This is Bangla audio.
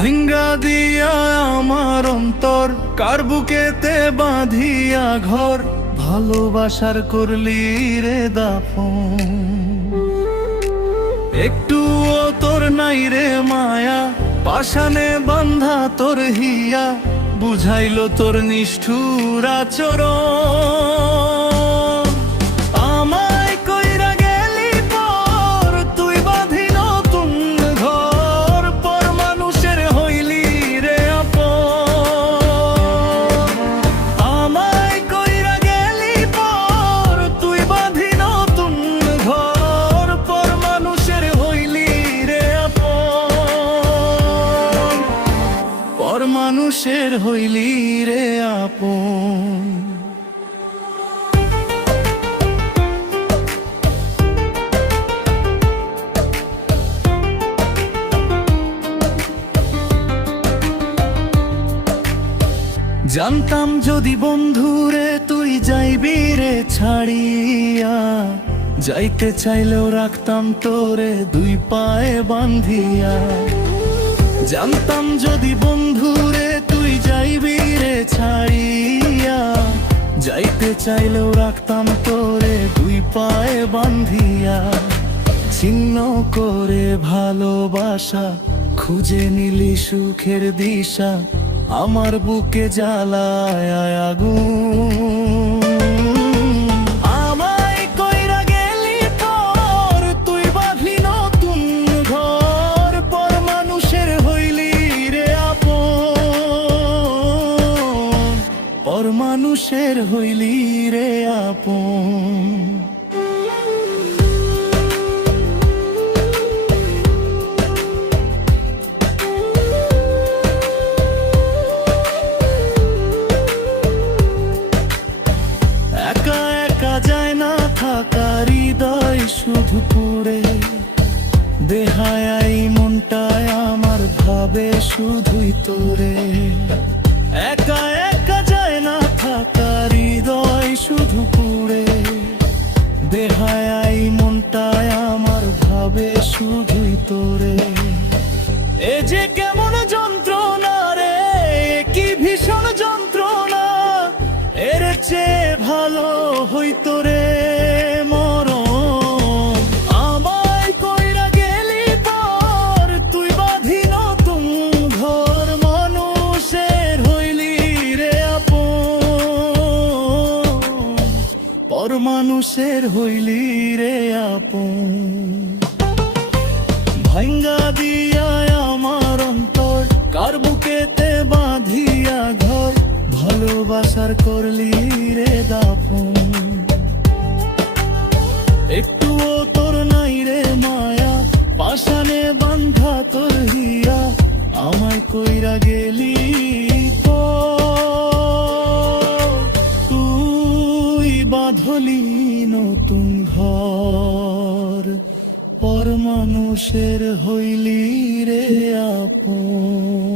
ভাঙ্গা দিয়া আমার অন্তর, কার বুকেতে বাঁধিয়া ঘর, ভালোবাসার করলি রে দাফন। একটুও তোর নাই রে মায়া, পাষাণে বান্ধা তোর হিয়া, বুঝাইলো তোর নিষ্ঠুর আচরণ। আমায় কইরা গেলি পর, তুই বাঁধি নতুন ঘর, পর মানুষের হইলি রে আপন। আমায় কইরা গেলি পর, তুই বাঁধি নতুন ঘর, পর মানুষের হইলি রে আপন। পর মানুষের হইলি রে আপন। জানতাম যদি বন্ধুরে তুই যাইবি রে ছাড়িয়া, যাইতে চাইলেও রাখতাম তোরে দুই পায়ে বান্ধিয়া। জানতাম যদি বন্ধুরে তুই যাইবি রে ছাড়িয়া, যাইতে চাইলেও রাখতাম তোরে দুই পায়ে বান্ধিয়া। ছিন্ন করে ভালোবাসা, খুঁজে নিলি সুখের দিশা, আমার বুকে জ্বালায় আগুন। আমায় কইরা গেলি পর, তুই বাঁধলি নতুন ঘর, পর মানুষের হইলি রে আপন। পর মানুষের হইলি রে আপন। একা একা যায় না থাকা, হৃদয় শুধু পুরে, বেহায়াই মনটায় আমার ভাবে শুধুই তোরে। একা একা যায় না থাকা, হৃদয় শুধু পুরে, বেহায়াই মনটায় আমার ভাবে শুধুই তোরে। এ যে কেমন যন্ত্রণা রে, কি ভীষণ যন্ত্রণা, এর চেয়ে ভালো হইতো রে মরণ। আমায় কইরা গেলি পর, তুই বাঁধি নতুন ঘর, মানুষের হইলি রে আপন। পর মানুষের হইলি রে আপন। ভাঙ্গা দিয়া আমার অন্তর, কার বুকেতে বাঁধিয়া ঘর, ভালোবাসার করলি রে দাফন। একটুও তোর নাই রে মায়া, পাষাণে বান্ধা তোর হিয়া, আমায় কইরা গেলি পর, তুই বাঁধলি নতুন ঘর, পর মানুষের হইলি রে আপন।